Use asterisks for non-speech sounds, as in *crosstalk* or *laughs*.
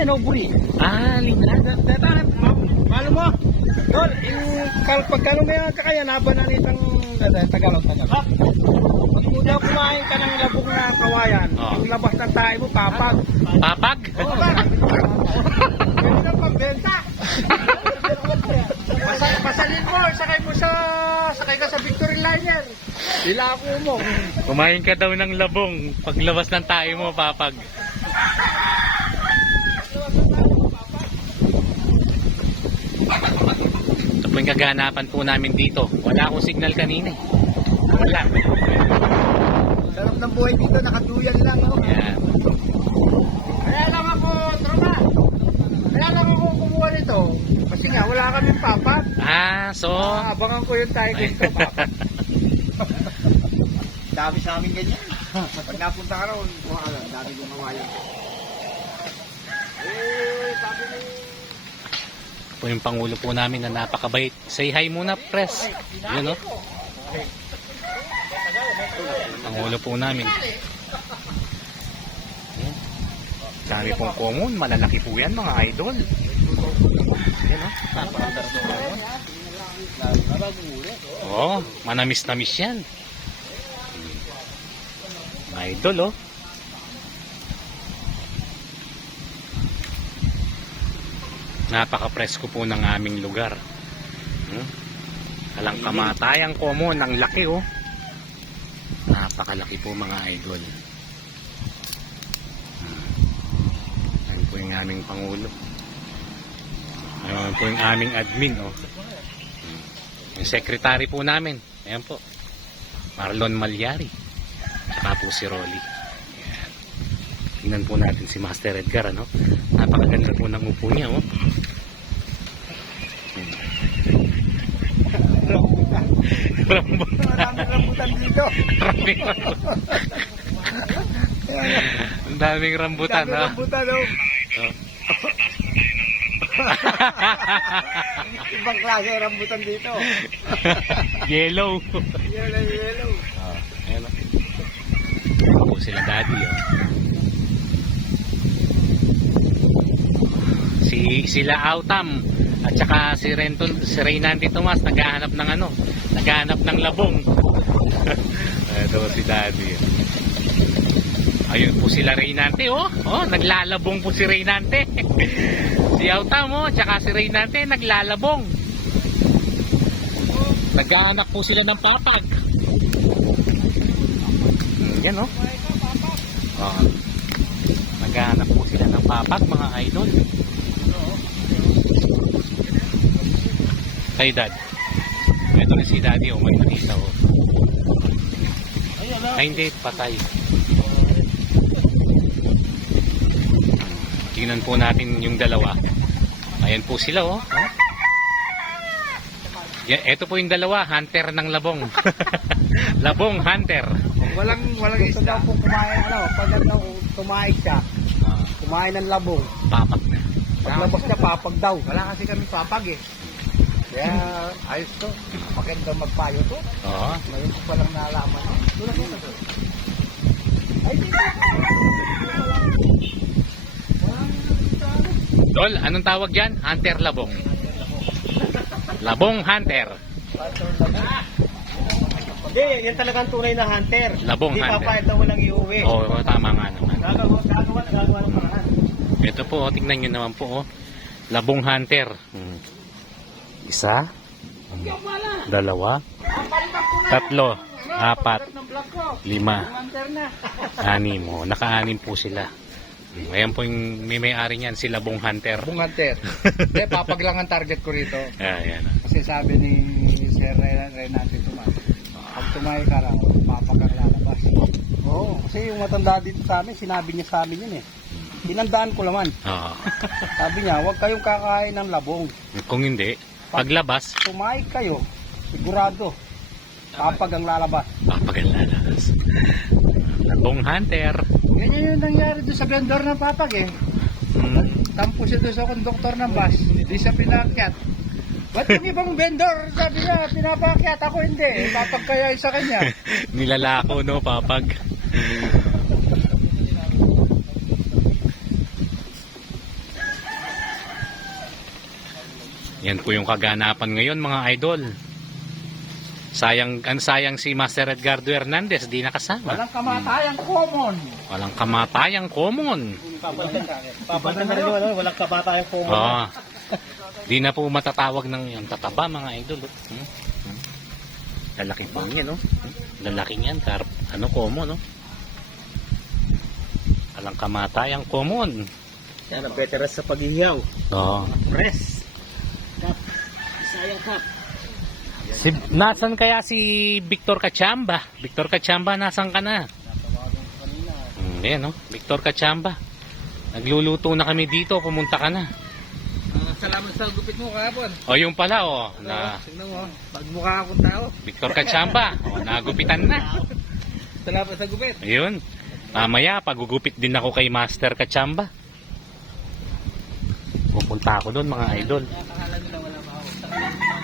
Noburi. Ah, lina. Datahan, malo mo? Yung kal pagkano nga kakaya naban na nitang dada, Tagalog Tagalog. Pag mo daw kumain ka ng labong na kawayan, Oh. yung labas ng tayo mo, papag. Papag? Oo ba? Ganun ang pagbenta. Pasal, pasalin mo, sakay mo sa, sakay ka sa Victory Liner. Sila ako mo. Kumain ka daw ng labong. Paglabas ng tayo mo, papag. Ito po yung kaganapan po namin dito. Wala akong signal kanina eh. Wala. Sarap ng buhay dito, nakatuyan lang. No? Yan. Kaya lang ako, tropa. Kaya lang ako kumuha nito. Kasi nga, wala kami papat. Ah, so... Ah, abangan ko yung tayo dito, *laughs* papat. *laughs* Dami sa amin ganyan. Pag napunta ka raw, kuha ka lang. Dami kong kawayan. Eh, sabi ni... po yung pangulo po namin na napakabait. Say hi muna, press. Yun, no? Pangulo po namin. Yan. Dami pong common. Malalaki po yan, mga idol. Yan, no? Yan. Oo, oh, manamis-namis yan. Idol, oh. Napaka-presko po ng aming lugar. Hmm? Alang kamatayang common, ang laki oh. Napakalaki po mga idol. Hmm. Ayan po yung aming pangulo. Ayan po yung aming admin oh. Hmm. Yung secretary po namin. Ayan po. Marlon Malyari. Saka po si Rolly. Ayan. Tingnan po natin si Master Edgar ano. Napakaganda po ng upo niya oh. Rambut. Marami rambutan dito. Rambutan. Ang daming rambutan Dami ha. rambutan, oh. Oh. Ibang klase rambutan dito. Yellow. Yellow, yellow. Oh, ayan o. Ayan po sila daddy oh. Si sila Autam at saka si Renton si Reynandi Tomas naghahanap ng ano, naghahanap ng labong. *laughs* Ito si daddy. Ayun po sila Reynante oh. Oh, naglalabong po si Reynante. *laughs* si Autam oh, tsaka si Reynante naglalabong. Naghahanap po sila ng papag. Yan oh. Oh. Naghahanap po sila ng papag mga idol. Kay dad. Ito rin si daddy oh, may nakita oh. Ay hindi, patay. Tingnan po natin yung dalawa. Ayan po sila oh. oh. Yan, ito po yung dalawa, hunter ng labong. labong hunter. Walang, walang isa daw po kumain, ano, pag daw kumain siya, Ah, kumain ng labong. papak na. Paglabas niya, papag daw. Wala kasi kami papag eh. Kaya, ayos to. Maganda magpayo to. Oo. Ngayon ko palang nalaman. Tulad mo na to. Ay, dito. Dol, anong tawag dyan? Hunter labong. Labong hunter. Hindi, yan talagang tunay na hunter. Labong Hindi hunter. papayad na walang iuwi. Oo, oh, tama nga naman. Gagawa, gagawa, gagawa ng paraan. Ito po, oh, tingnan nyo naman po. Oh. Labong hunter. Hmm. Isa. Hmm. Dalawa. Tatlo. Apat. Lima. *laughs* Anim. Oh. Naka-anim po sila. Hmm. Ayan po yung may may-ari niyan, si Labong Hunter. Bung hunter. *laughs* Hindi, papag lang ang target ko rito. Ayan. Kasi sabi ni Sir Ren- Renate Tomas, pag tumayo ka raw, papag ang lalabas. Oo, kasi yung matanda dito sa amin, sinabi niya sa amin yun eh. Tinandaan ko naman. Oo. *laughs* Sabi niya, huwag kayong kakain ng labong. Kung hindi, paglabas, Tumayo kayo, sigurado, papag ang lalabas. papagalalas. Labong Hunter. Ganyan yung nangyari doon sa vendor ng papag eh. Hmm. Tampo siya doon sa konduktor ng bus, hindi siya pinakyat. Ba't yung ibang vendor, sabi niya, pinapakyat, ako hindi, papag kaya sa kanya. *laughs* Nilalako, no, papag. Yan po yung kaganapan ngayon mga idol. Sayang, ang sayang si Master Edgardo Hernandez, di nakasama. Walang kamatayang common. Walang kamatayang common. Papalitan Papalitan na rin yun, ano? walang kamatayang common. Oo. Di na po matatawag ng yung tataba mga idol. oh. Hmm? Hmm? Lalaki po niya, no? Hmm? Lalaki niyan, karp, ano, common, no? Walang kamatayang common. Yan ang veteran sa paghihiyaw. Oo. Press. Cup. Sayang cup. Si, nasan kaya si Victor Kachamba? Victor Kachamba, nasan ka na? Natawagan ko kanina. Hmm, yan, no? Victor Kachamba. Nagluluto na kami dito, pumunta ka na. Sa gupit mo kahapon. O, yung pala, o. Na, Tingnan mo, pagmukha akong tao. Victor Kachamba. O, nagupitan na. *laughs* Salamat sa gupit. Ayun. Mamaya, pagugupit din ako kay Master Kachamba. Pupunta ako doon, mga idol. Nakakala nila wala pa ako.